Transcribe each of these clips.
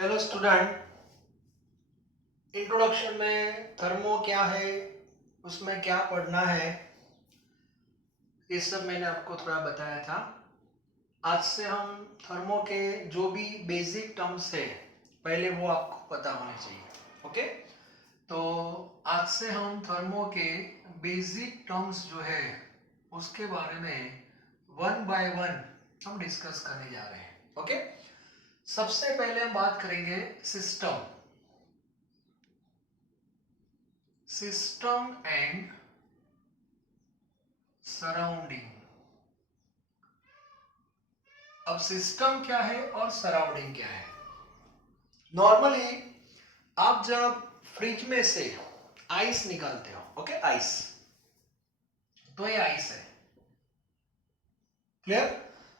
Hello student, introduction में thermo क्या है, उसमें क्या पढ़ना है, ये सब मैंने आपको थोड़ा बताया था। आज से हम थर्मो के जो भी बेसिक टर्म्स है पहले वो आपको पता होने चाहिए। ओके, तो आज से हम थर्मो के बेसिक टर्म्स जो है उसके बारे में वन बाय वन हम डिस्कस करने जा रहे हैं। ओके, सबसे पहले हम बात करेंगे सिस्टम सिस्टम एंड सराउंडिंग। अब सिस्टम क्या है और सराउंडिंग क्या है। नॉर्मली आप जब फ्रिज में से आइस निकालते हो, ओके, आइस, तो ये आइस है, क्लियर।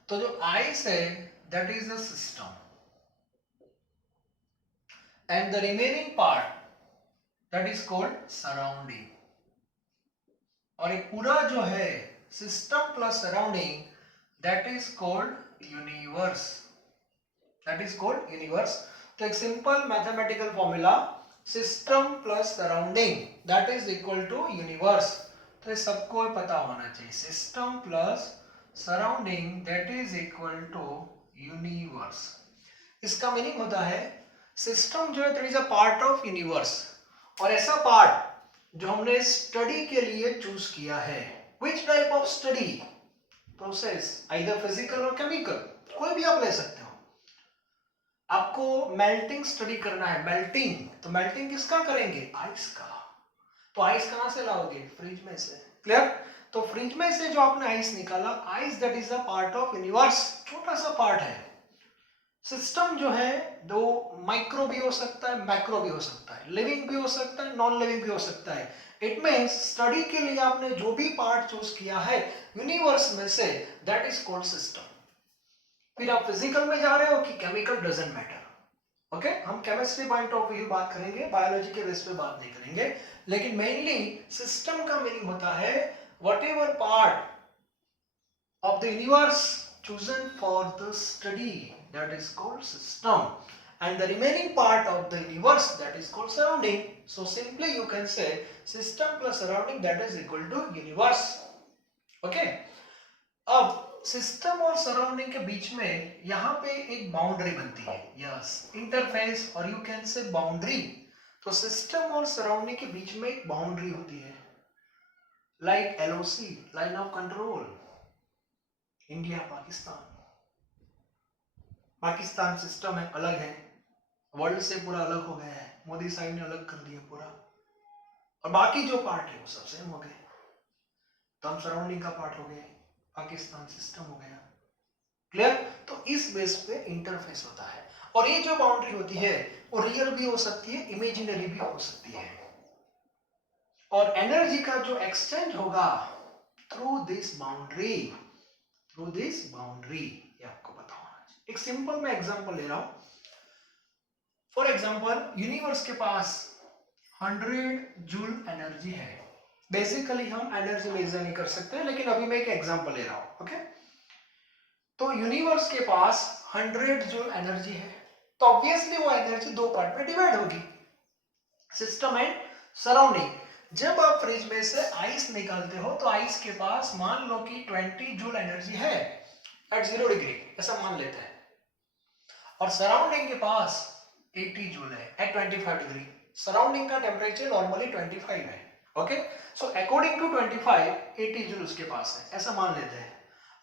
तो जो आइस है that is the system and the remaining part that is called surrounding. और एक पूरा जो है system plus surrounding that is called universe, that is called universe. तो एक simple mathematical formula, system plus surrounding that is equal to universe. तो ये सबको पता होना चाहिए, system plus surrounding that is equal to universe. इसका मीनिंग होता है सिस्टम जो है that is a part of universe, और ऐसा पार्ट जो हमने स्टडी के लिए चूज किया है। Which type of study, process, either physical और केमिकल, कोई भी आप ले सकते हो। आपको मेल्टिंग स्टडी करना है, मेल्टिंग, तो मेल्टिंग किसका करेंगे, आइस का। तो आइस कहां से लाओगे, फ्रिज में से, क्लियर। तो फ्रिज में से जो आपने आइस निकाला, ice that is a part of universe, छोटा सा पार्ट है। सिस्टम जो है दो माइक्रो भी हो सकता है, मैक्रो भी हो सकता है, लिविंग भी हो सकता है, नॉन लिविंग भी हो सकता है। इट मींस स्टडी के लिए आपने जो भी पार्ट चूज किया है यूनिवर्स में say that is called system. फिर आप फिजिकल में जा रहे हो कि केमिकल, डजंट मैटर। ओके, हम केमिस्ट्री पॉइंट ऑफ व्यू बात करेंगे, बायोलॉजी के बेस पे बात नहीं करेंगे। लेकिन मेनली सिस्टम का मीनिंग होता है whatever part of the universe chosen for the study, that is called system, and the remaining part of the universe that is called surrounding. So simply you can say system plus surrounding that is equal to universe. Okay, अब system और surrounding के बीच में यहां पे एक boundary बनती है, yes, interface, और यू कैन से बाउंड्री। तो सिस्टम और सराउंडिंग के बीच में एक बाउंड्री होती है, like LOC, line of control. India Pakistan, Pakistan system है, अलग है, वर्ल्ड से पूरा अलग हो गया है, मोदी साहब ने अलग कर दिया पूरा, और बाकी जो पार्ट है वो सब सेम हो गए। तो हम सराउंडिंग का पार्ट हो गए, पाकिस्तान सिस्टम हो गया, क्लियर। तो इस बेस पे इंटरफेस होता है, और ये जो बाउंड्री होती है वो रियल भी हो सकती है, इमेजिनरी भी हो सकती है, और एनर्जी का जो एक्सचेंज होगा through this boundary, through this boundary, ये आपको पता होना चाहिए। एक सिंपल मैं एग्जांपल ले रहा हूं। फॉर एग्जांपल, यूनिवर्स के पास 100 जूल एनर्जी है। बेसिकली हम एनर्जी मेजर नहीं कर सकते, लेकिन अभी मैं एक एग्जांपल ले रहा हूं। ओके, तो यूनिवर्स के पास 100 जूल एनर्जी है, तो ऑब्वियसली वो एनर्जी दो पार्ट में डिवाइड होगी, सिस्टम एंड सराउंडिंग। जब आप फ्रिज में से आइस निकालते हो तो आइस के पास मान लो कि 20 जूल एनर्जी है एट 0 डिग्री, ऐसा मान लेते हैं, और सराउंडिंग के पास 80 जूल है एट 25 डिग्री। सराउंडिंग का टेम्परेचर नॉर्मली 25 है। Okay, so according to 25 80 joule उसके पास है, ऐसा मान लेते हैं।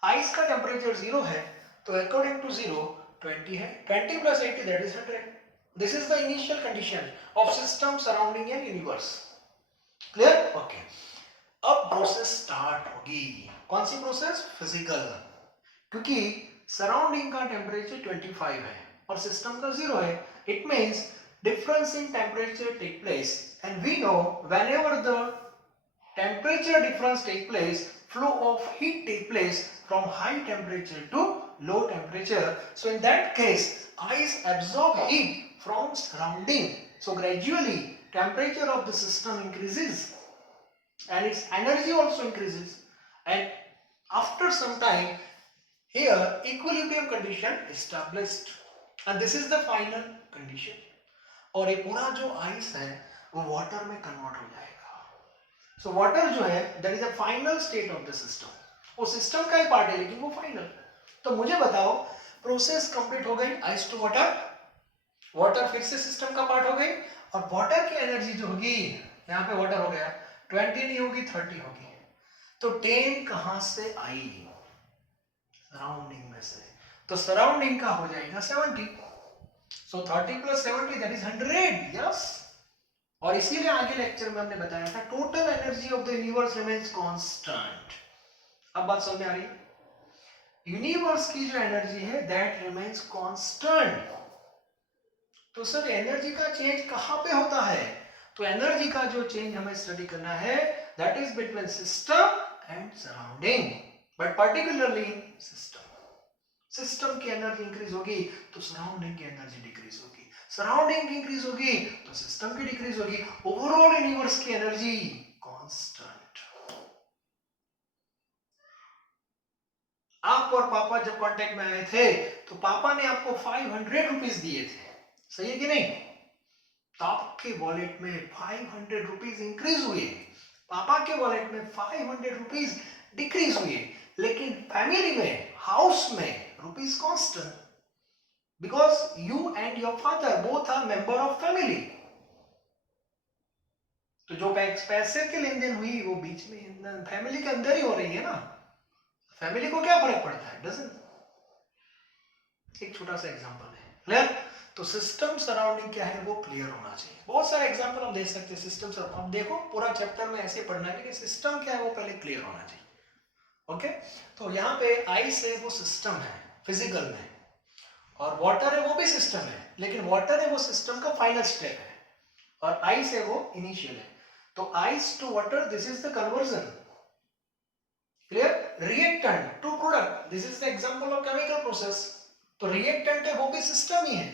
आइस का टेम्परेचर 0 है, तो अकॉर्डिंग टू 0 20 है, 20 plus 80 that is 100। This is the initial condition of system, surrounding and universe, clear. Okay, अब प्रोसेस स्टार्ट होगी। कौन सी प्रोसेस, फिजिकल, क्योंकि सराउंडिंग का टेम्परेचर 25 है और सिस्टम का 0 है। It means difference in temperature take place, and we know whenever the temperature difference take place, flow of heat take place from high temperature to low temperature. So in that case ice absorb heat from surrounding, so gradually temperature of the system increases and its energy also increases, and after some time here equilibrium condition established, and this is the final condition, और ये पूरा जो ice है वो water में convert हो जाएगा। So water जो है that is the final state of the system, वो सिस्टम का ही पार्ट है लेकिन वो फाइनल। तो मुझे बताओ प्रोसेस कंप्लीट हो गई, आइस टू वाटर, वाटर फिर से सिस्टम का पार्ट हो गई, और वाटर की एनर्जी जो होगी, यहाँ पे वाटर हो गया 20 नहीं होगी 30 होगी, तो 10 कहां से आई? सराउंडिंग में से, तो सराउंडिंग का हो जाएगा 70। सो 30 प्लस 70 दैट इज 100, यस। और इसीलिए आगे लेक्चर में हमने बताया था total energy of the universe remains constant. अब बात समझ में आ रही है? यूनिवर्स की जो एनर्जी है दैट रिमेन्स कांस्टेंट। तो सर एनर्जी का चेंज कहां पे होता है? तो एनर्जी का जो चेंज हमें स्टडी करना है that is between system and surrounding, but particularly system. System की एनर्जी इंक्रीज होगी तो सराउंडिंग की एनर्जी डिक्रीज होगी, सराउंडिंग की इंक्रीज होगी तो सिस्टम की डिक्रीज होगी, ओवरऑल यूनिवर्स की एनर्जी कांस्टेंट। आप और पापा जब कांटेक्ट में आए थे तो पापा ने आपको 500 रुपीज दिए थे, सही है कि नहीं? तो आपके वॉलेट में 500 रुपीज इंक्रीज हुए, पापा के वॉलेट में 500 रुपीज डिक्रीज हुए, लेकिन फैमिली में, हाउस में rupees constant, because you and your father both are member of family. तो जो पैसे की लेन देन हुई वो बीच में फैमिली के अंदर ही हो रही है ना, फैमिली को क्या फर्क पड़ता है? डजंट। एक छोटा सा एग्जांपल है, क्लियर? तो सिस्टम सराउंडिंग क्या है वो क्लियर होना चाहिए। बहुत सारे एग्जांपल हम दे सकते हैं सिस्टम से, अब देखो पूरा चैप्टर में ऐसे पढ़ना है कि सिस्टम क्या है वो पहले क्लियर होना चाहिए। ओके, तो यहाँ पे आइस है वो सिस्टम है फिजिकल में, और वाटर है वो भी सिस्टम है, लेकिन वाटर है वो सिस्टम का फाइनल स्टेप है, और आइस है वो इनिशियल है। तो ice to water this is the conversion, clear? Reactant to product this is the example of chemical process. तो रिएक्टेंट है वो भी सिस्टम ही है,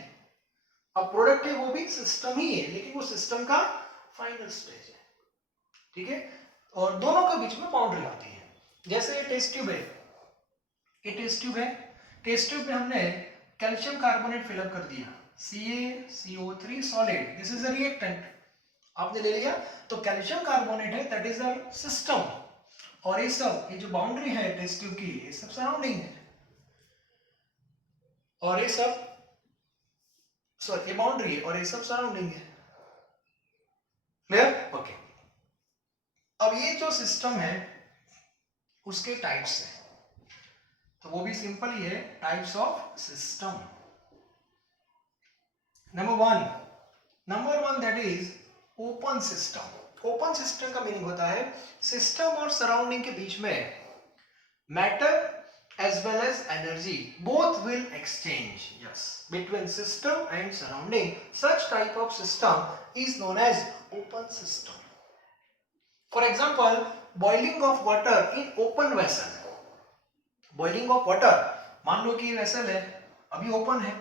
अब प्रोडक्ट है वो भी सिस्टम ही है, लेकिन वो सिस्टम का फाइनल स्टेज है, ठीक है? और दोनों के बीच में बाउंड्री होती है। जैसे ये टेस्ट ट्यूब है, ये टेस्ट ट्यूब है, टेस्ट ट्यूब में हमने कैल्शियम कार्बोनेट फिलअप कर दिया, CaCO3 solid, this is a reactant, आपने ले लिया, तो कैल्शियम कार्बोनेट है दैट इज अ सिस्टम, और ये सब, ये जो बाउंड्री है टेस्ट ट्यूब की, ये सब सराउंडिंग है, और ये सब सॉरी ये बाउंड्री है और ये सब सराउंडिंग है, क्लियर? ओके। अब ये जो सिस्टम है उसके टाइप्स है, तो वो भी सिंपल ही है, types of system. Number one that is open system. Open system का मीनिंग होता है सिस्टम और सराउंडिंग के बीच में matter as well as energy both will exchange, yes, between system and surrounding. Such type of system is known as open system. For example, boiling of water in open vessel. Boiling of water, मान लो कि ये vessel है अभी open है,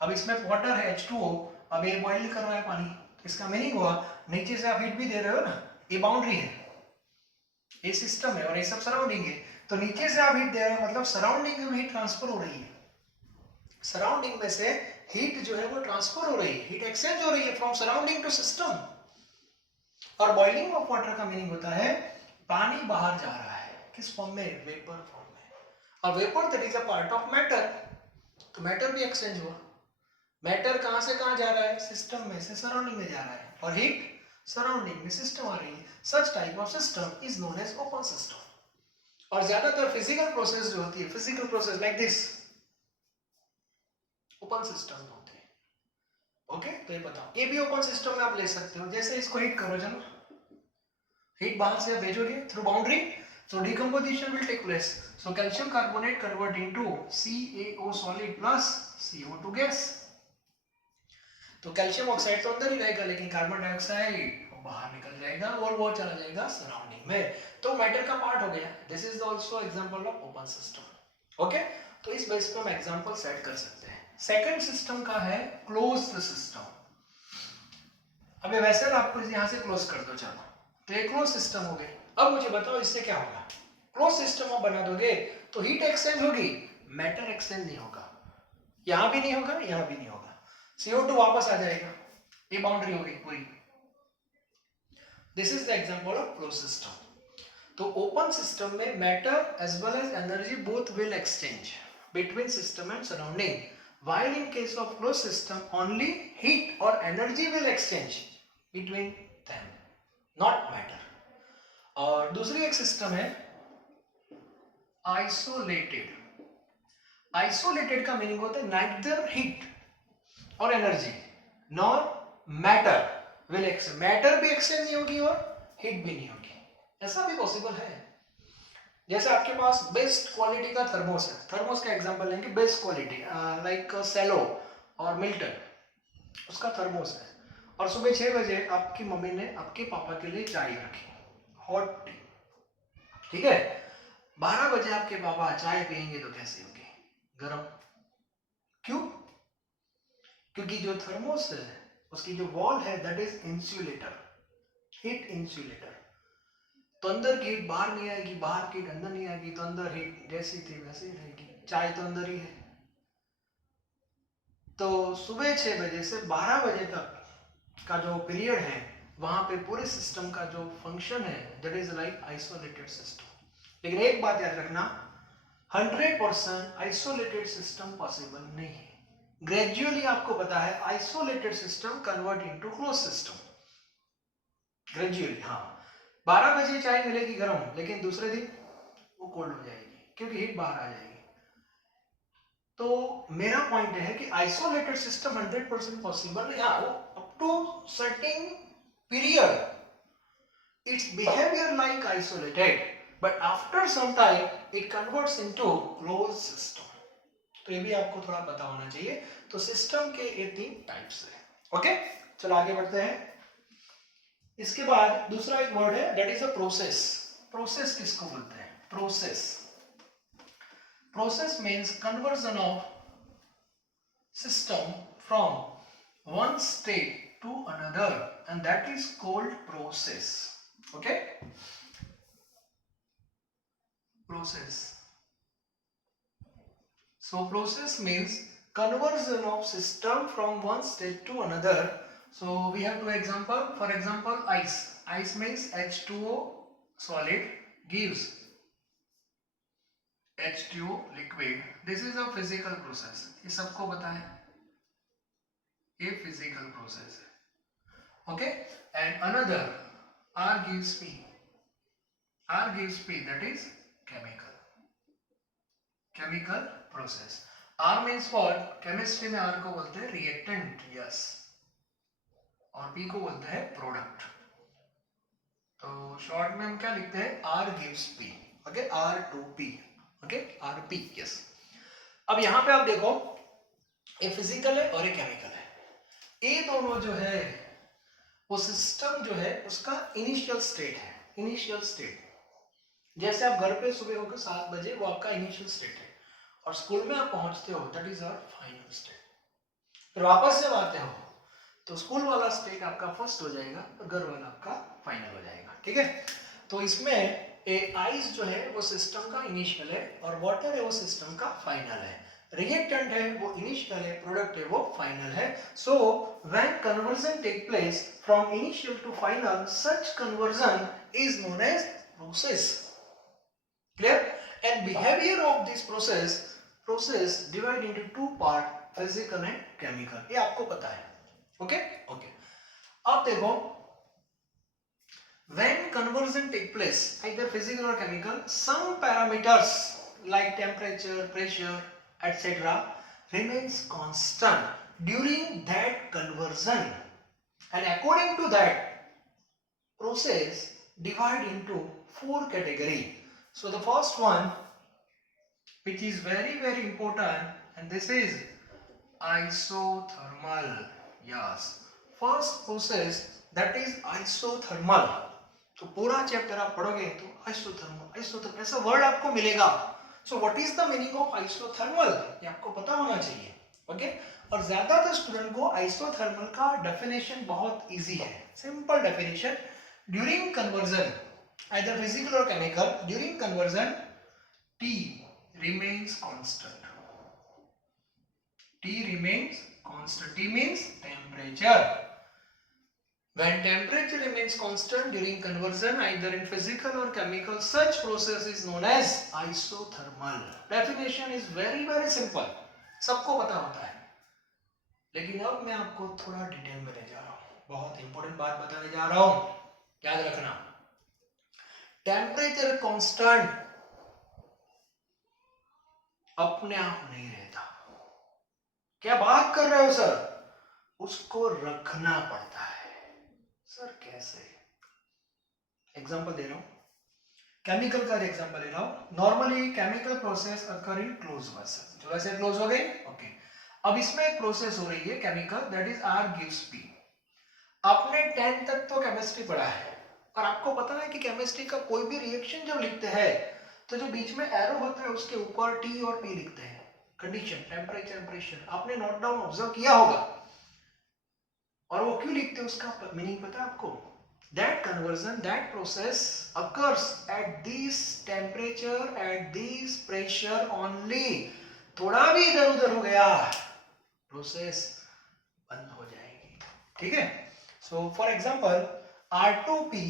अब इसमें water है H2O, अब ये बॉइल कर रहा है पानी, इसका मीनिंग हुआ नीचे से आप हीट भी दे रहे हो ना, ये बाउंड्री है, ये सिस्टम है और ये सब सराउंडिंग है, तो नीचे से आप हीट दे रहे हो मतलब सराउंडिंग में हीट ट्रांसफर हो रही है, सराउंडिंग में से हीट जो है वो ट्रांसफर हो रही है, हीट एक्सचेंज हो रही है फ्रॉम सराउंडिंग टू सिस्टम। और बॉइलिंग ऑफ वाटर का मीनिंग होता है पानी बाहर जा रहा है, किस फॉर्म में? वेपर फॉर्म में, और vapour that is a part of matter, तो मैटर भी एक्सचेंज हुआ, मैटर कहां से कहां जा रहा है? सिस्टम में से सराउंडिंग में जा रहा है, और हीट सराउंडिंग में सिस्टम आ रही है। Such type of system is known as open system. और ज्यादातर फिजिकल प्रोसेस जो होती है, physical process like this, open system होते हैं, ओके? तो ये बताओ, ये भी ओपन सिस्टम में आप ले सकते हो, जैसे इसको हीट करो, चलो हीट बाहर से आप भेजोगे through boundary, so decomposition will take place, so calcium carbonate convert into CaO solid plus CO2 gas, तो कैल्शियम ऑक्साइड तो अंदर ही रहेगा लेकिन कार्बन डाइऑक्साइड बाहर निकल जाएगा और वो चला जाएगा सराउंडिंग में, तो मैटर का पार्ट हो गया। This is also example of open system, okay? तो इस बेस पे हम एग्जांपल सेट कर सकते हैं। सेकंड सिस्टम का है क्लोज्ड सिस्टम। अब ये वेसल आपको यहां से क्लोज कर दो, चलो तो ये क्लोज सिस्टम हो गई। अब मुझे बताओ इससे क्या होगा? क्लोज सिस्टम आप बना दोगे तो हीट एक्सचेंज होगी, मैटर एक्सचेंज नहीं होगा, यहां भी नहीं होगा, यहां भी नहीं होगा, CO2 वापस आ जाएगा, ये बाउंड्री हो गई पूरी। This is the example of close system. तो ओपन सिस्टम में matter as well as energy both will exchange between system and surrounding, while in case of closed system only heat or energy will exchange between them, not matter. और दूसरी एक system है isolated. Isolated का meaning होता है neither heat और energy nor matter will exchange, matter भी exchange नहीं होगी और हीट भी नहीं होगी। ऐसा भी पॉसिबल है। जैसे आपके पास बेस्ट क्वालिटी का थर्मोस है, थर्मोस का एग्जांपल लेंगे, बेस्ट क्वालिटी लाइक सेलो और मिल्टन, उसका थर्मोस है, और सुबह 6 बजे आपकी मम्मी ने आपके पापा के लिए चाय रखी, हॉट टी, ठीक है। 12 बजे आपके पापा चाय पियेंगे तो कैसी होगी? गरम। क्यों? क्योंकि जो थर्मोस है उसकी जो वॉल है that is insulator, heat insulator. तो अंदर की हीट बाहर नहीं आएगी, बाहर की हीट अंदर नहीं आएगी, तो अंदर हीट जैसी थी वैसी ही रहेगी। चाय तो अंदर ही है। तो सुबह 6 बजे से 12 बजे तक का जो पीरियड है वहां पे पूरे सिस्टम का जो फंक्शन है that is like isolated system. लेकिन एक बात याद रखना, 100% आइसोलेटेड सिस्टम पॉसिबल नहीं है। ग्रेजुअली आपको पता है isolated system convert into close system, gradually. हाँ, 12 बजे चाय मिलेगी गर्म, लेकिन दूसरे दिन वो कोल्ड हो जाएगी क्योंकि हीट बाहर आ जाएगी। तो मेरा पॉइंट है कि आइसोलेटेड सिस्टम 100% पॉसिबल है। हाँ, वो up to certain period its behaviour like isolated, but after some time it converts into close system. तो ये भी आपको थोड़ा पता होना चाहिए। तो सिस्टम के ये 3 टाइप्स है। ओके, चलो आगे बढ़ते हैं। इसके बाद दूसरा एक वर्ड है that is a process. Process किसको बोलते हैं? Process, process means conversion of system from one state to another, and that is called process. Okay, process. So process means conversion of system from one state to another. So we have 2 example. For example, ice. Ice means H2O solid gives H2O liquid. This is a physical process. ये सबको पता है, ये physical process है. Okay, and another R gives P. R gives P, that is chemical. Chemical process. R means what? Chemistry में R को बोलते हैं reactant, yes, और P को बोलते हैं product. तो शॉर्ट में हम क्या लिखते हैं? R gives P. Okay, R2P. Okay, RP, yes. अब यहाँ पे आप देखो, ये फिजिकल है और ये केमिकल है। ये दोनों जो है वो सिस्टम जो है उसका इनिशियल स्टेट है, इनिशियल स्टेट। जैसे आप घर पे सुबह होकर 7 बजे, वो आपका इनिशियल स्टेट है, और स्कूल में आप पहुंचते हो that is our final state. फिर वापस जब आते हो तो स्कूल वाला स्टेट आपका फर्स्ट हो जाएगा और घर वाला आपका फाइनल हो जाएगा, ठीक है। तो इसमें आइस जो है वो सिस्टम का इनिशियल है और वाटर है वो सिस्टम का फाइनल है। रिएक्टेंट है वो इनिशियल है, प्रोडक्ट है वो फाइनल है। So when conversion take place from initial to final, such conversion is known as process. Clear? And behavior of this process divide into 2 part, physical and chemical. ये आपको पता है। ओके ओके, अब देखो, when conversion take place either physical or chemical, some parameters like temperature, pressure, etc. remains constant during that conversion, and according to that process divide into 4 category. So the first one, which is very very important, and this is isothermal. Yes, first process that is isothermal. तो पूरा chapter आप पढ़ोगे तो isothermal, isothermal ऐसा word आपको मिलेगा। So what is the meaning of isothermal, ये आपको पता होना चाहिए। ओके, और ज्यादातर स्टूडेंट को आइसोथर्मल का डेफिनेशन बहुत इजी है, simple definition. During conversion either physical or chemical, during conversion T remains constant. T remains constant. T means temperature. When temperature remains constant during conversion either in physical or chemical, such process is known as isothermal. Definition is very simple, सबको पता होता है, लेकिन अब मैं आपको थोड़ा detail में ले जा रहा हूं, बहुत इंपॉर्टेंट बात बताने जा रहा हूं, याद रखना। टेम्परेचर कांस्टेंट अपने आप नहीं रहता। क्या बात कर रहे हो सर? उसको रखना पड़ता है। सर कैसे? एग्जांपल दे रहा हूं, केमिकल का एग्जांपल ले रहा हूं। Normally chemical process occur in close vessel, जो वैसे क्लोज हो गई, ओके। अब इसमें एक प्रोसेस हो रही है chemical, that is R gives P। आपने 10 तक तो केमिस्ट्री पढ़ा है और आपको पता है कि केमिस्ट्री का कोई भी रिएक्शन जब लिखते हैं तो जो बीच में एरो होता है उसके ऊपर T और P लिखते हैं, कंडीशन, टेम्परेचर, प्रेशर। आपने नोट डाउन ऑब्जर्व किया होगा। और वो क्यों लिखते हैं उसका मीनिंग पता है आपको? That conversion, that process occurs at this temperature, at this pressure only। थोड़ा भी इधर उधर हो गया, प्रोसेस बंद हो जाएगी, ठीक है। So for example R2P,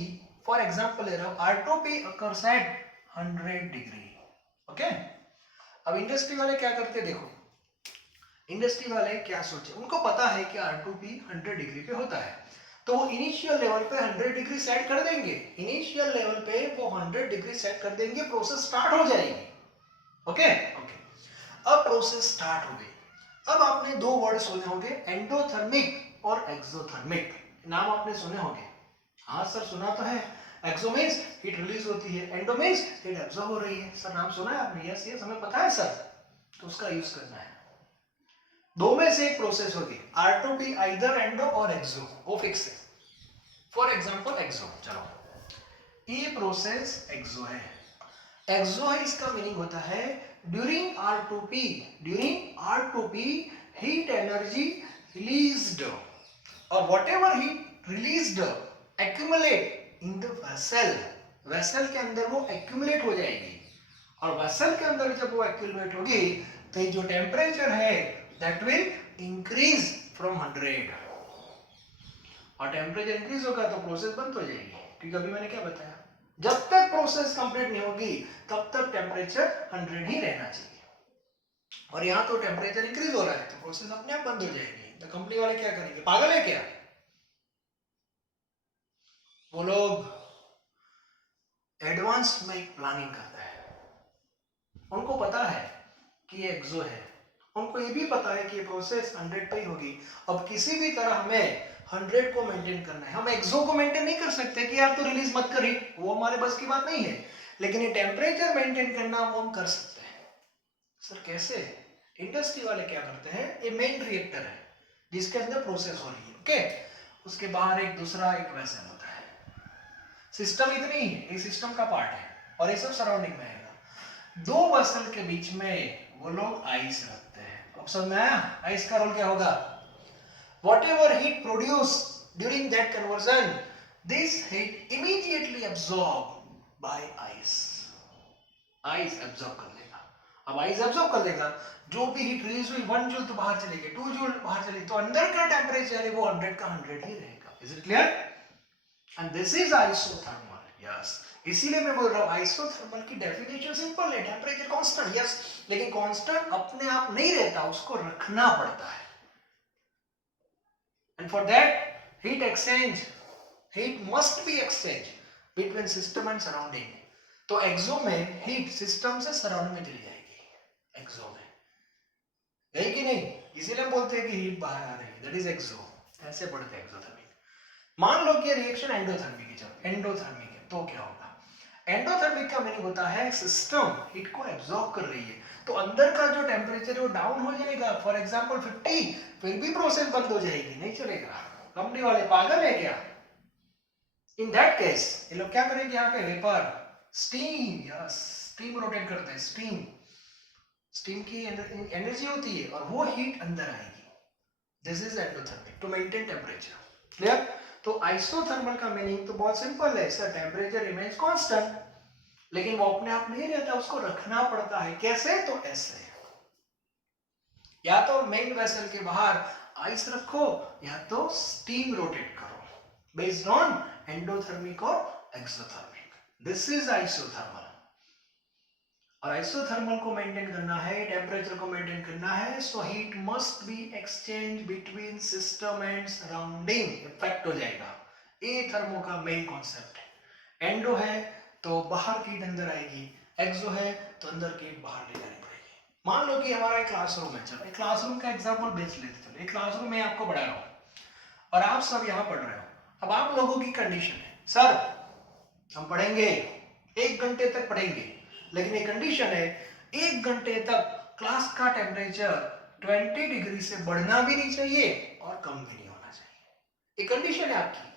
for example ले रहा हूं, R2P occurs at 100 degree, okay. अब इंडस्ट्री वाले क्या करते हैं, देखो इंडस्ट्री वाले क्या सोचे, उनको पता है कि R2P 100 डिग्री पे होता है, तो वो इनिशियल लेवल पे 100 डिग्री सेट कर देंगे। इनिशियल लेवल पे वो 100 डिग्री सेट कर देंगे, प्रोसेस स्टार्ट हो जाएगी, ओके ओके। अब प्रोसेस स्टार्ट हो गई। अब आपने दो वर्ड सुने होंगे, एंडोथर्मिक और एक्सोथर्मिक। नाम आपने सुने होंगे, हाँ सर सुना तो है। एक्सो मींस हीट रिलीज होती है, एंडो मींस हीट एब्जॉर्ब हो रही है। सर नाम सुना है आपने? यस यस हमें पता है सर, तो उसका यूज करना है। दो में से एक प्रोसेस होगी, R2P आइदर एंडो और एक्सो, वो फिक्स है। फॉर एग्जांपल एक्सो, चलो ये प्रोसेस एक्सो है। एक्सो है, इसका मीनिंग होता है during R2P, during R2P heat energy released, और whatever heat released accumulate in the vessel, vessel के अंदर वो एक्यूमुलेट हो जाएगी, और वेसल के अंदर जब वो एक्यूमुलेट होगी तो जो टेम्परेचर है दैट विल इंक्रीज फ्रॉम 100, और टेम्परेचर इंक्रीज होगा तो प्रोसेस बंद हो जाएगी। क्योंकि अभी मैंने क्या बताया, जब तक प्रोसेस कंप्लीट नहीं होगी तब तक टेम्परेचर 100 ही रहना चाहिए, और यहाँ तो टेम्परेचर इंक्रीज हो रहा है तो प्रोसेस अपने आप बंद हो जाएगी। तो कंपनी वाले क्या करेंगे, पागल है क्या? वो लोग एडवांस में एक प्लानिंग करते हैं, उनको पता है कि ये एक्सो है, उनको ये भी पता है कि ये प्रोसेस 100 पे ही होगी। अब किसी भी तरह हमें 100 को मेंटेन करना है। हम एक्सो को मेंटेन नहीं कर सकते कि यार तू रिलीज मत करी, वो हमारे बस की बात नहीं है, लेकिन ये टेम्परेचर मेंटेन करना वो हम कर सकते हैं। सर कैसे? इंडस्ट्री वाले क्या करते हैं, ये मेन रिएक्टर है जिसके अंदर प्रोसेस हो रही है, ओके। उसके बाहर एक दूसरा एक वेसल होता है, सिस्टम इतनी ही है, ये सिस्टम का पार्ट है, और ये सब सराउंडिंग में आएगा। दो वेसल के बीच में वो लोग आइस रखते हैं। अब समझ में आया आइस का रोल क्या होगा? Whatever heat produced during that conversion, this heat immediately absorbed by ice. Ice absorb कर लेगा। अब ice absorb कर लेगा, जो भी हीट रिलीज हुई 1 जूल तो बाहर चलेगी, 2 जूल बाहर चलेगी, तो अंदर का टेम्परेचर है वो 100 का 100 ही रहेगा। Is it clear? And this is isothermal. Yes. इसीलिए मैं बोल रहा हूँ आइसोथर्मल की डेफिनेशन सिंपल है, टेम्परेचर कांस्टेंट, यस, लेकिन कांस्टेंट अपने आप नहीं रहता, उसको रखना पड़ता है। And for that, heat exchange, heat must be exchanged between system and surrounding. तो एक्सो में हीट सिस्टम से सराउंडिंग में चली जाएगी, एक्सो में, यही कि नहीं? इसीलिए हम बोलते हैं कि हीट बाहर आ रही है, दैट इज एक्सो। ऐसे पढ़ते हैं एक्सोथर्मिक। मान लो कि रिएक्शन एंडोथर्मिक है, जब एंडोथर्मिक है तो क्या होगा? एंडोथर्मिक का मीनिंग होता है सिस्टम हीट को एब्जॉर्ब कर रही है, तो अंदर का जो टेम्परेचर है वो डाउन हो जाएगा, फॉर एग्जांपल 50, फिर भी प्रोसेस बंद हो जाएगी, नहीं चलेगा। कंपनी वाले पागल है क्या? इन दैट केस ये लोग क्या करेंगे, यहाँ पे vapour, steam, yes, steam rotate करते हैं, स्टीम, स्टीम की एनर्जी होती है और वो हीट अंदर आएगी। This is endothermic, to maintain temperature. Clear? तो आइसोथर्मल का मीनिंग तो बहुत सिंपल है सर, टेम्परेचर रिमेन्स कांस्टेंट, लेकिन वो अपने आप नहीं रहता, उसको रखना पड़ता है। कैसे? तो ऐसे, या तो मेन वेसल के बाहर आइस रखो या तो स्टीम रोटेट करो बेस्ड ऑन एंडोथर्मिक और एक्सोथर्मिक। This is isothermal. और आइसोथर्मल को मेंटेन करना है, टेम्परेचर को मेंटेन करना है, so heat must be exchange between system and surrounding. Effect हो जाएगा। ये थर्मो का मेन कॉन्सेप्ट है। एंडो है तो बाहर की हीट अंदर आएगी, एक्सो है तो अंदर की हीट बाहर ले जानी पड़ेगी। मान लो कि हमारा एक क्लासरूम है, चलो एक क्लासरूम का एग्जांपल बेस लेते चलो। एक क्लासरूम में आपको पढ़ा रहा हूँ और आप सब यहाँ पढ़ रहे हो। अब आप लोगों की कंडीशन है, सर हम पढ़ेंगे 1 घंटे तक पढ़ेंगे, लेकिन एक कंडीशन है 1 घंटे तक क्लास का टेम्परेचर 20 डिग्री से बढ़ना भी नहीं चाहिए और कम भी नहीं होना चाहिए। एक कंडीशन है आपकी।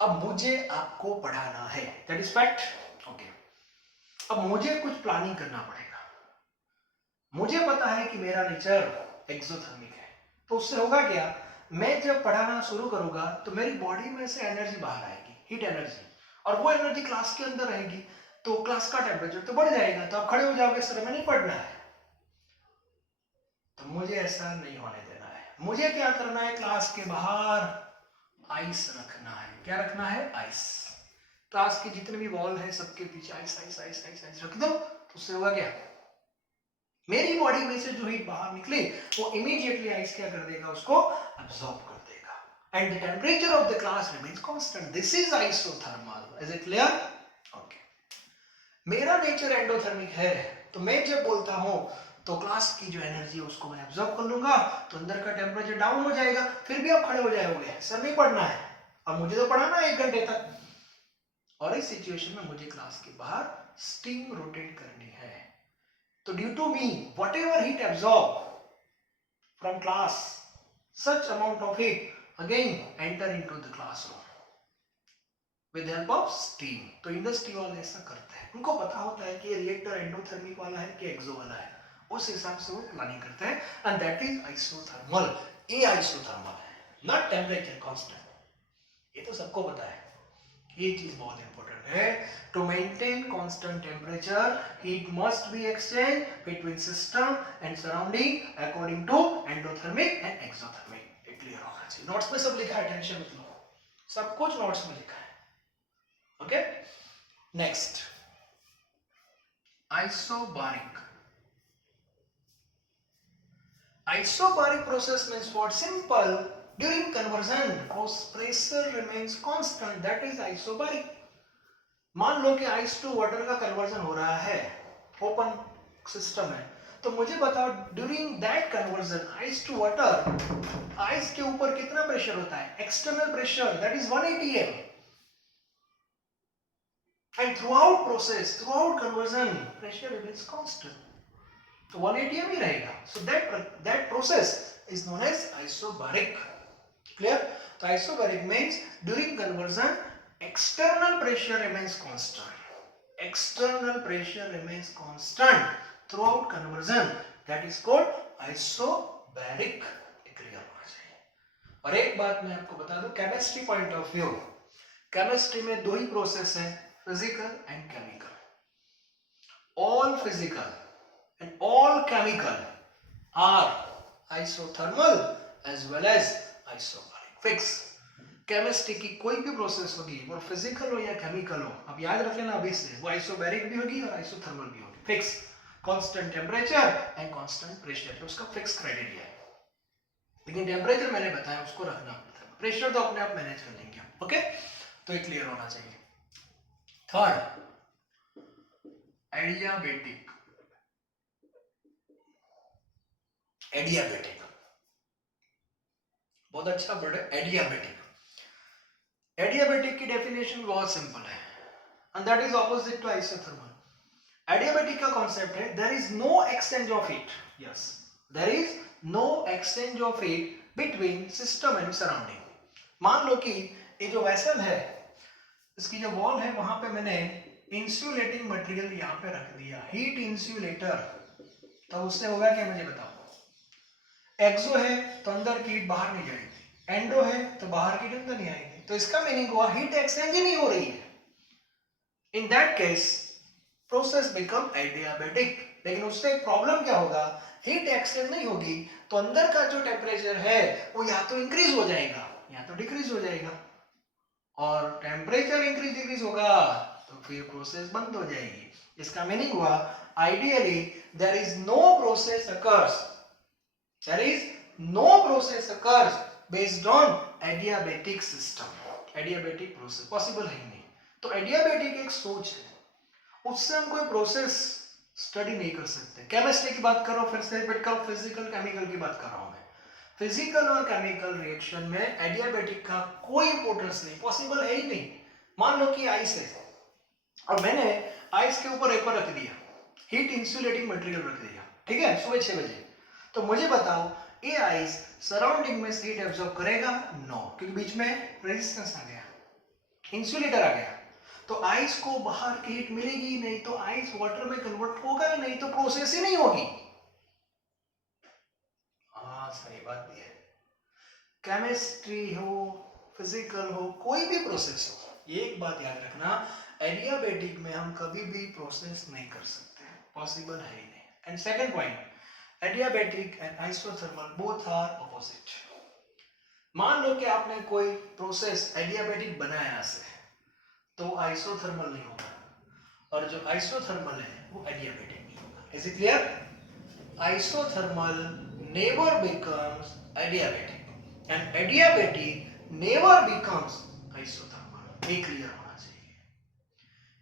अब मुझे आपको पढ़ाना है, दैट इज फैक्ट। ओके, अब मुझे कुछ प्लानिंग करना पड़ेगा। मुझे पता है कि मेरा नेचर एक्सोथर्मिक है, तो उससे होगा क्या, मैं जब पढ़ाना शुरू करूंगा तो मेरी बॉडी में से एनर्जी बाहर आएगी, हीट एनर्जी, और वो एनर्जी क्लास के अंदर रहेगी, तो क्लास का टेम्परेचर तो बढ़ जाएगा, तो आप खड़े हो जाओगे, सर हमें नहीं पढ़ना है। तो मुझे ऐसा नहीं होने देना है। मुझे क्या करना है, क्लास के बाहर आइस रखना है। क्या रखना है, आइस। क्लास की जितने भी वॉल है सबके पीछे ice ice ice ice ice रख दो, तो उससे होगा क्या, मेरी बॉडी में से जो हीट बाहर निकले वो इमीडिएटली आइस क्या कर देगा, उसको अब्सॉर्ब कर देगा, and the temperature of the class remains constant. This is isothermal. Is it clear? Okay, मेरा नेचर एंडोथर्मिक है, तो मैं जब बोलता हूं तो क्लास की जो एनर्जी है उसको मैं अब्सॉर्ब कर लूंगा, तो अंदर का टेम्परेचर डाउन हो जाएगा, फिर भी आप खड़े हो जाओगे, सर नहीं पढ़ना है, अब मुझे तो पढ़ाना है 1 घंटे तक। और इस सिचुएशन में मुझे क्लास के बाहर स्टीम रोटेट करनी है। तो due to me whatever heat absorb from class, such amount of heat again enter into the classroom with help of steam। तो इंडस्ट्री वाले ऐसा करते हैं, उनको पता होता है कि रिएक्टर एंडोथर्मिक वाला है कि एक्सो वाला है, उस हिसाब से वो प्लानिंग करते हैं, एंड दैट इज आइसोथर्मल। ये आइसोथर्मल है, नॉट टेम्परेचर कांस्टेंट। ये तो सबको पता है, ये चीज बहुत इंपॉर्टेंट है। To maintain constant temperature heat must be exchange between system and surrounding according to endothermic and exothermic. ये क्लियर होना चाहिए। नोट्स में सब लिखा है, टेंशन मत लो, सब कुछ नोट्स में लिखा है। Okay, next isobaric. Isobaric process means what? Simple. During conversion, pressure remains constant. That is isobaric. मान लो कि आइस टू वाटर का कन्वर्जन हो रहा है, ओपन सिस्टम है, तो मुझे बताओ during that conversion ice to water, ice के ऊपर कितना प्रेशर होता है, external pressure, that is 1 atm, and throughout process, throughout conversion pressure remains constant, तो 1 atm ही रहेगा। So that process is known as isobaric. Clear? तो isobaric means during conversion external pressure remains constant, external pressure remains constant throughout conversion, that is called isobaric। Clear होना चाहिए। और एक बात मैं आपको बता दूं, chemistry point of view, chemistry में 2 ही प्रोसेस है, physical and chemical. All physical and all chemical are isothermal as well as isobaric. Fix. Chemistry की कोई भी प्रोसेस होगी, वो फिजिकल हो या केमिकल हो, आप याद रख लेना अभी से, वो आइसोबैरिक भी होगी और आइसोथर्मल भी होगी। Fix, constant temperature and constant pressure, तो उसका फिक्स क्राइटेरिया है। लेकिन टेम्परेचर मैंने बताया उसको रखना पड़ता है, प्रेशर तो अपने आप मैनेज कर लेंगे। ओके, तो ये क्लियर होना चाहिए। Third, adiabatic. एडियाबेटिक बहुत अच्छा वर्ड है, एडियाबेटिक। एडियाबेटिक की डेफिनेशन बहुत सिंपल है, and that is opposite to isothermal. Adiabatic का कॉन्सेप्ट है there is no exchange of heat, yes, there is no exchange of heat between system and surrounding. मान लो कि ये जो वेसल है, इसकी जो वॉल है, वहां पे मैंने इंसुलेटिंग मटेरियल यहाँ पे रख दिया, हीट इंसुलेटर, तो उससे होगा क्या मुझे बताओ। एक्सो है तो अंदर की हीट बाहर नहीं जाएगी, एंडो है तो बाहर की हीट अंदर नहीं आएगी, तो इसका मीनिंग हुआ हीट एक्सचेंज ही नहीं हो रही है। In that case process become adiabatic. लेकिन उससे एक प्रॉब्लम क्या होगा, हीट एक्सचेंज नहीं होगी तो अंदर का जो टेम्परेचर है वो या तो इंक्रीज हो जाएगा या तो डिक्रीज हो जाएगा, और टेम्परेचर इंक्रीज डिक्रीज होगा तो फिर प्रोसेस बंद हो जाएगी। इसका मीनिंग हुआ ideally there is no process occurs, there is no process occurs based on adiabatic system. Adiabatic process possible है ही नहीं। तो एडियाबेटिक एक सोच है, उससे हम कोई प्रोसेस स्टडी नहीं कर सकते। केमिस्ट्री की बात करो, फिर से रिपीट करो, फिजिकल केमिकल की बात कर रहा हूं मैं। फिजिकल और केमिकल रिएक्शन में एडियाबेटिक का कोई इंपॉर्टेंस नहीं, पॉसिबल है ही नहीं। मान लो कि आइस है और मैंने आइस के ऊपर पेपर रख दिया, हीट इंसुलेटिंग मटेरियल रख दिया, ठीक है, सुबह 6 बजे। तो मुझे बताओ ये आइस सराउंडिंग में हीट एब्जॉर्ब करेगा? नो, क्योंकि बीच में रेजिस्टेंस आ गया, इंसुलेटर आ गया। तो आइस को बाहर की हीट मिलेगी ही नहीं, तो आइस वाटर में कन्वर्ट होगा ही नहीं, तो प्रोसेस ही नहीं होगी। हाँ सही बात भी है। केमिस्ट्री हो, फिजिकल हो, कोई भी प्रोसेस हो, एक बात याद रखना, एडियाबेटिक में हम कभी भी प्रोसेस नहीं कर सकते, पॉसिबल है ही नहीं। And second point, adiabatic and isothermal both are opposite. मान लो कि आपने कोई प्रोसेस एडियाबेटिक बनाया से, तो आइसोथर्मल नहीं होगा, और जो आइसोथर्मल है वो एडियाबेटिक नहीं होगा। Is it clear? Isothermal never becomes adiabatic and adiabatic never becomes isothermal. ये क्लियर होना चाहिए।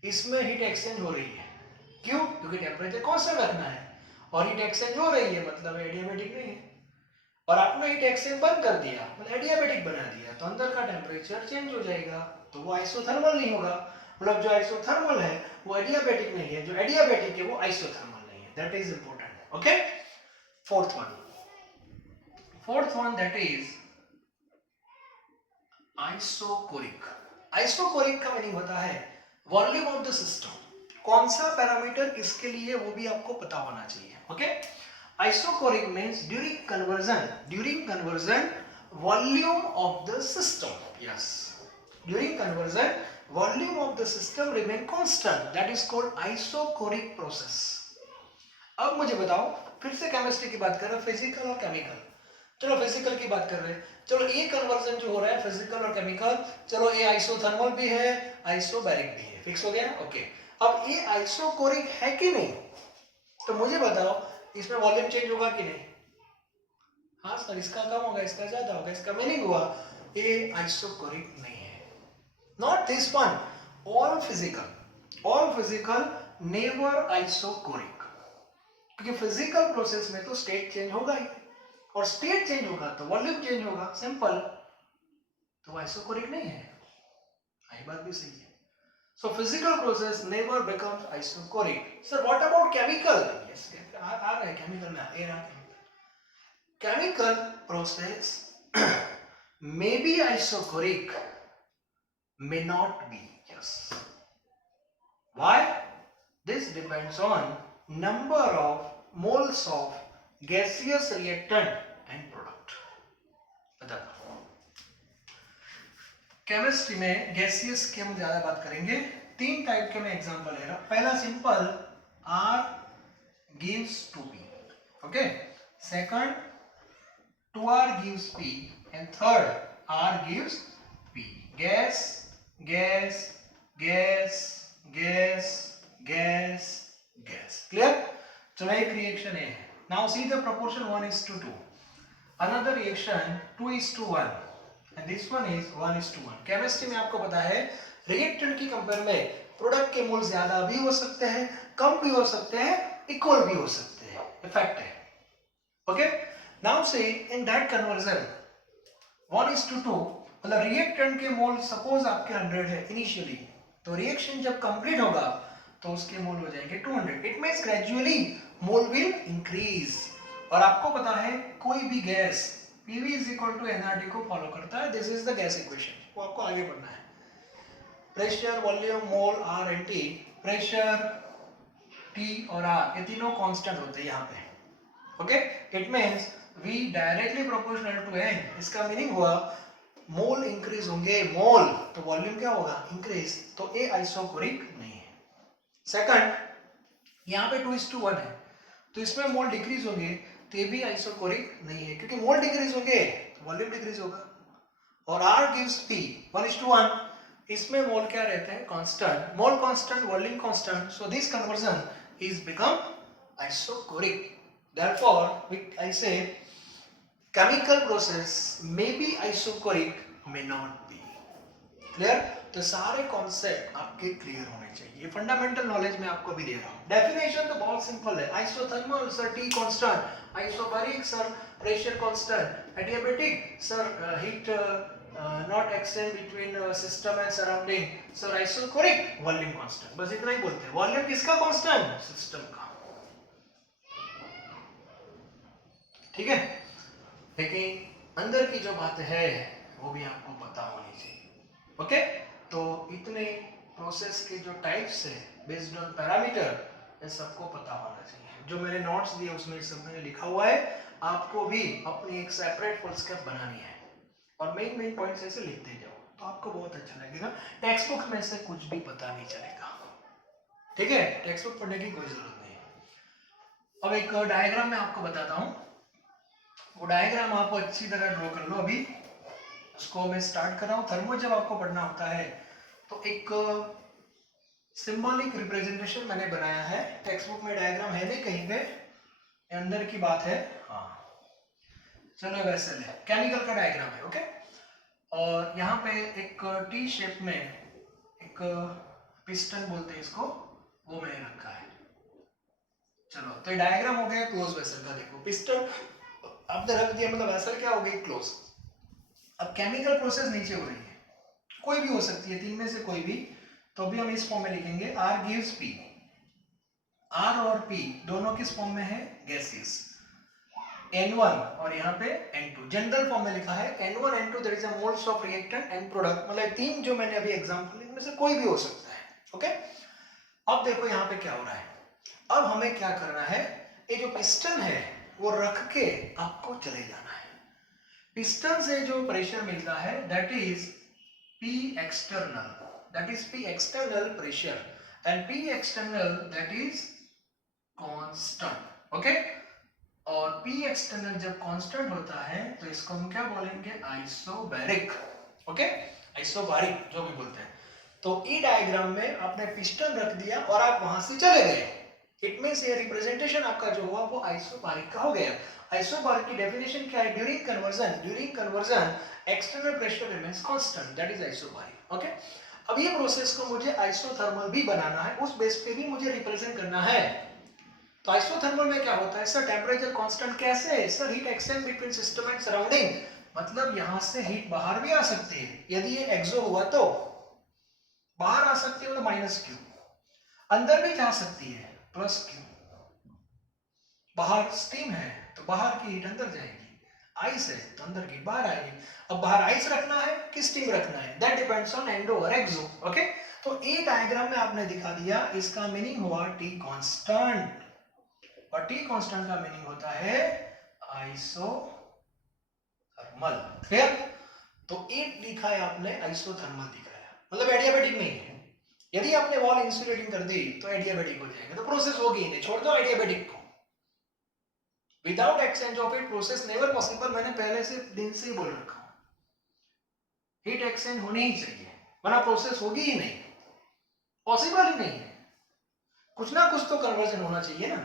इसमें हीट एक्सचेंज हो रही है, क्यों? क्योंकि टेम्परेचर कांस्टेंट रखना है, और हीट एक्सचेंज हो रही है मतलब एडियाबेटिक नहीं है। और आपने हीट एक्सचेंज बंद कर दिया मतलब एडियाबेटिक बना दिया, तो अंदर का टेम्परेचर चेंज हो जाएगा, तो वो आइसोथर्मल नहीं होगा। मतलब जो आइसोथर्मल है वो एडियाबेटिक नहीं है, जो एडियाबेटिक है वो आइसोथर्मल नहीं है। That is important. Okay, fourth one that is isochoric. Isochoric का मीनिंग होता है वॉल्यूम ऑफ द सिस्टम। कौन सा पैरामीटर किसके लिए वो भी आपको पता होना चाहिए। Okay, isochoric means during conversion volume of the system. Yes, during conversion volume of the system remain constant, that is called isochoric process. अब मुझे बताओ, फिर से केमिस्ट्री की बात कर रहे हैं, फिजिकल और केमिकल। चलो फिजिकल की बात कर रहे हैं, चलो ये कन्वर्जन जो हो रहा है फिजिकल और केमिकल, चलो ये आइसोथर्मल भी है, आइसोबैरिक भी है, फिक्स हो गया। ओके, अब ये आइसोकोरिक है कि नहीं, तो मुझे बताओ इसमें वॉल्यूम चेंज होगा कि नहीं? हाँ सर, इसका कम होगा, इसका ज्यादा होगा। इसका मीनिंग हुआ ये आइसोकोरिक नहीं है। Not this one, all physical never isochoric, क्योंकि फिजिकल प्रोसेस में तो स्टेट चेंज होगा ही, और स्टेट चेंज होगा तो वॉल्यूम चेंज होगा, सिंपल। तो आइसोकोरिक नहीं है, यही बात भी सही है। So physical process never becomes isochoric. Sir what about chemical? Yes, आ रहा है केमिकल में, आ रहा है। Chemical process may be isocoric, may not be. Yes. Why? This depends on number of moles of gaseous reactant and product. बताओ, chemistry में gaseous की हम ज्यादा बात करेंगे। 3 टाइप के मैं एग्जांपल ले रहा हूं। पहला simple, R gives 2P, okay. Second, 2R gives P, and third, R gives P. Gas, gas, gas, gas, gas, gas. Clear? चलो एक रिएक्शन है। Now see the proportion 1:2. Another reaction 2:1. And this one is 1:1. Chemistry में आपको पता है reactant की compare में product के मोल ज्यादा भी हो सकते हैं, कम भी हो सकते हैं, इक्वल भी हो सकते हैं। इफेक्ट है। ओके, नाउ से इन दैट कन्वर्जन 1:2, मतलब रिएक्टेंट के मोल सपोज आपके 100 है इनिशियली, तो रिएक्शन जब कंप्लीट होगा तो उसके मोल हो जाएंगे 200। It means gradually mole will increase. और आपको पता है कोई भी gas PV is equal to nRT को फॉलो करता है। This is the gas equation, वो आपको आगे पढ़ना है। Pressure, volume, mole, R and T। Pressure, T और R ये तीनों कांस्टेंट होते हैं यहाँ पे। Okay, it means V directly proportional to N। इसका मीनिंग हुआ मोल इंक्रीज होंगे, मोल तो वॉल्यूम क्या होगा, इंक्रीज। तो ये आइसोकोरिक नहीं है। सेकंड, यहाँ पे 2:1 है, तो इसमें मोल डिक्रीज होंगे तो ये भी आइसोकोरिक नहीं है, क्योंकि मोल डिक्रीज होंगे तो वॉल्यूम डिक्रीज होगा। और R gives P 1:1, इसमें मोल क्या रहते हैं, constant, mole constant, volume constant, so this conversion is become isochoric. Therefore I say chemical process may be isocoric, may not be। Clear? तो सारे कॉन्सेप्ट आपके क्लियर होने चाहिए, ये फंडामेंटल नॉलेज मैं आपको भी दे रहा हूँ। डेफिनेशन तो बहुत सिंपल है, isothermal sir T constant, isobaric sir pressure constant, adiabatic sir heat not exchange between system and surrounding, sir isochoric volume constant, बस इतना ही बोलते हैं। वॉल्यूम किसका कांस्टेंट, सिस्टम का, ठीक है। लेकिन अंदर की जो बात है वो भी आपको पता होनी चाहिए, ओके। तो इतने प्रोसेस के जो टाइप्स है बेस्ड ऑन पैरामीटर, ये सबको पता होना चाहिए। जो मैंने नोट्स दिए उसमें सब मैंने लिखा हुआ है, आपको भी अपनी एक सेपरेट फुल स्केप बनानी है और मेन पॉइंट्स ऐसे लिखते जाओ तो आपको बहुत अच्छा लगेगा। टेक्स्ट बुक में से कुछ भी पता नहीं चलेगा, ठीक है, टेक्स्ट बुक पढ़ने की कोई जरूरत नहीं है। अब एक डायग्राम मैं आपको बताता हूँ, वो डायग्राम आप अच्छी तरह ड्रॉ कर लो। अभी उसको मैं स्टार्ट कर रहा हूँ। थर्मो जब आपको पढ़ना होता है तो एक सिंबॉलिक रिप्रेजेंटेशन मैंने बनाया है, टेक्स्ट बुक में डायग्राम है नहीं कहीं पे, अंदर की बात है, हाँ चलो वैसे ले, केमिकल का डायग्राम है, ओके। और यहाँ पे एक टी शेप में एक पिस्टन बोलते हैं इसको, वो मैंने रखा है। चलो तो ये डायग्राम हो गया क्लोज वेसल का। देखो पिस्टन आपने रख दिया, मतलब वेसल क्या हो गई, क्लोज। अब केमिकल प्रोसेस नीचे हो रही है, कोई भी हो सकती है, तीन में से कोई भी, तो अभी हम इस फॉर्म में लिखेंगे R gives P। R और P दोनों किस फॉर्म में है, गैसेस, N1 और यहाँ पे N2, जनरल फॉर्म में लिखा है N1 N2, that is a moles of reactant and product, मतलब तीन जो मैंने अभी एग्जांपल इनमें से कोई भी हो सकता है, ओके। अब देखो यहाँ पे क्या हो रहा है, अब हमें क्या करना है, ये जो पिस्टन है वो रख के आपको चले जाना है। पिस्टन से जो प्रेशर मिलता है that is P external, that is P external pressure, and P external that is constant, okay। और P external जब constant होता है तो इसको हम क्या बोलेंगे, आइसोबैरिक, ओके, आइसोबैरिक जो भी बोलते हैं। तो ई डायग्राम में आपने पिस्टन रख दिया और आप वहां से चले गए, इट मींस ये रिप्रेजेंटेशन आपका जो हुआ वो आइसोबैरिक का हो गया। आइसोबैरिक की डेफिनेशन क्या है, during conversion external pressure remains constant, that is isobaric, okay. अब ये प्रोसेस को मुझे आइसोथर्मल भी बनाना है, उस बेस पे भी मुझे रिप्रेजेंट करना है। तो आइसोथर्मल में क्या होता है सर, टेंपरेचर कांस्टेंट कैसे है sir, heat exchange between system and surrounding, मतलब यहां से हीट बाहर भी आ सकती है, यदि ये एक्सो हुआ तो बाहर आ सकती है, मतलब माइनस क्यू, अंदर भी जा सकती है प्लस क्यू, बाहर स्टीम है तो बाहर की हीट अंदर जाएगी, आइस है तो अंदर की बाहर आएगी। अब बाहर आइस रखना है कि स्टीम रखना है, दैट डिपेंड्स ऑन एंडो और एक्सो, ओके। तो ए डायग्राम में आपने दिखा दिया, इसका मीनिंग हुआ टी कांस्टेंट, और टी कांस्टेंट का मीनिंग होता है आइसोथर्मल, क्लियर। तो ए लिखा है आपने, आइसोथर्मल दिखाया, मतलब एडियाबैटिक नहीं है। यदि आपने वॉल इंसुलेटिंग कर दी तो एडियाबैटिक हो जाएगा, तो प्रोसेस होगी ही नहीं, छोड़ दो एडियाबैटिक को। Without exchange of heat process never possible, मैंने पहले से दिन से ही बोल रखा हूं, हीट एक्सचेंज होनी ही चाहिए, वरना प्रोसेस होगी ही नहीं, पॉसिबल ही नहीं है। कुछ ना कुछ तो कन्वर्जन होना चाहिए ना।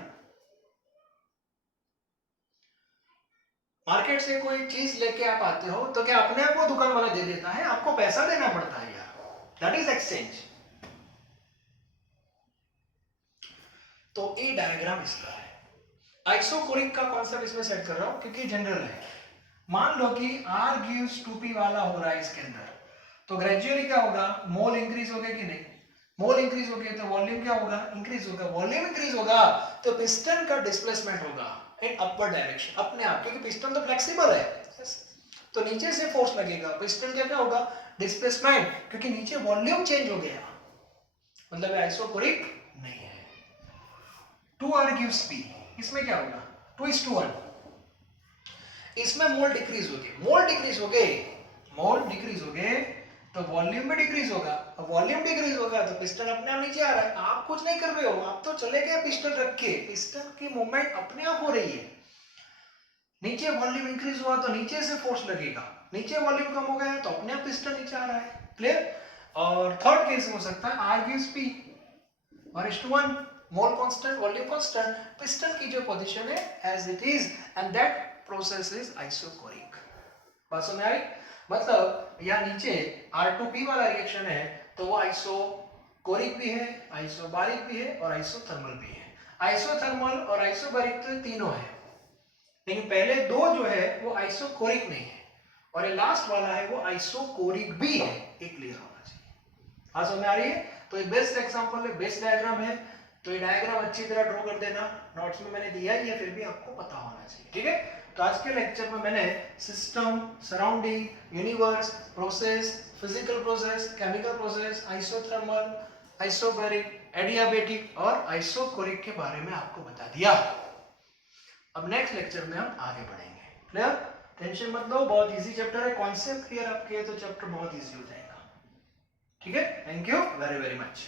मार्केट से कोई चीज लेके आप आते हो तो क्या अपने आप को दुकान वाला दे देता है, आपको पैसा देना पड़ता है यार, दैट इज एक्सचेंज। तो ए डायग्राम इसका है। आइसोकोरिक का कॉन्सेप्ट इसमें सेट कर रहा हूं क्योंकि जनरल है। मान लो कि R gives 2P वाला हो रहा है इसके अंदर, तो ग्रेजुअली क्या होगा, मोल इंक्रीज होगा कि नहीं, मोल इंक्रीज हो गया तो वॉल्यूम क्या होगा, इंक्रीज होगा, वॉल्यूम इंक्रीज होगा तो पिस्टन का डिस्प्लेसमेंट होगा इन अपवर्ड डायरेक्शन अपने आप, क्योंकि पिस्टन तो फ्लेक्सिबल है, तो नीचे से फोर्स लगेगा, पिस्टन क्या क्या होगा, डिस्प्लेसमेंट, क्योंकि नीचे वॉल्यूम चेंज हो गया, मतलब आइसोकोरिक नहीं है। 2R gives P, इसमें क्या होगा 2:1, इसमें मोल डिक्रीज हो गए, मोल डिक्रीज हो गए तो वॉल्यूम भी डिक्रीज होगा, अब वॉल्यूम डिक्रीज होगा तो पिस्टन अपने आप नीचे आ रहा है, आप कुछ नहीं कर रहे हो, आप तो चले गए पिस्टन रख के, पिस्टन की मूवमेंट अपने आप हो रही है। नीचे वॉल्यूम इंक्रीज हुआ तो नीचे से फोर्स लगेगा, नीचे वॉल्यूम कम हो गया तो अपने आप पिस्टन नीचे आ रहा है। क्लियर? और थर्ड केस हो सकता है आर गिव्स पी और is to 1 mole constant volume constant, piston की जो पोजीशन है as it is and that process is isochoric. बात समझ आई? मतलब यहाँ नीचे R2P वाला रिएक्शन है तो वो आइसोकोरिक भी है, आइसोबारिक भी है और आइसोथर्मल भी है। आइसोथर्मल और आइसोबारिक तो तीनों है, लेकिन पहले दो जो है वो आइसोकोरिक नहीं है और ये लास्ट वाला है वो आइसोकोरिक भी है, एक क्लियर होना चाहिए। हाँ समझ में आ रही है? तो ये बेस्ट एग्जांपल है, बेस्ट डायग्राम है, तो ये डायग्राम अच्छी तरह ड्रॉ कर देना, नोट्स में मैंने दिया ही है फिर भी आपको पता होना चाहिए। ठीक है? तो आज के लेक्चर में मैंने system, surrounding, universe, process, physical process, chemical process, isothermal, isobaric, adiabatic और आइसोकोरिक के बारे में आपको बता दिया। अब नेक्स्ट लेक्चर में हम आगे बढ़ेंगे। क्लियर? टेंशन मत लो, बहुत इजी चैप्टर है, कॉन्सेप्ट क्लियर आपके है तो चैप्टर बहुत इजी हो जाएगा। ठीक है? Thank you very very much.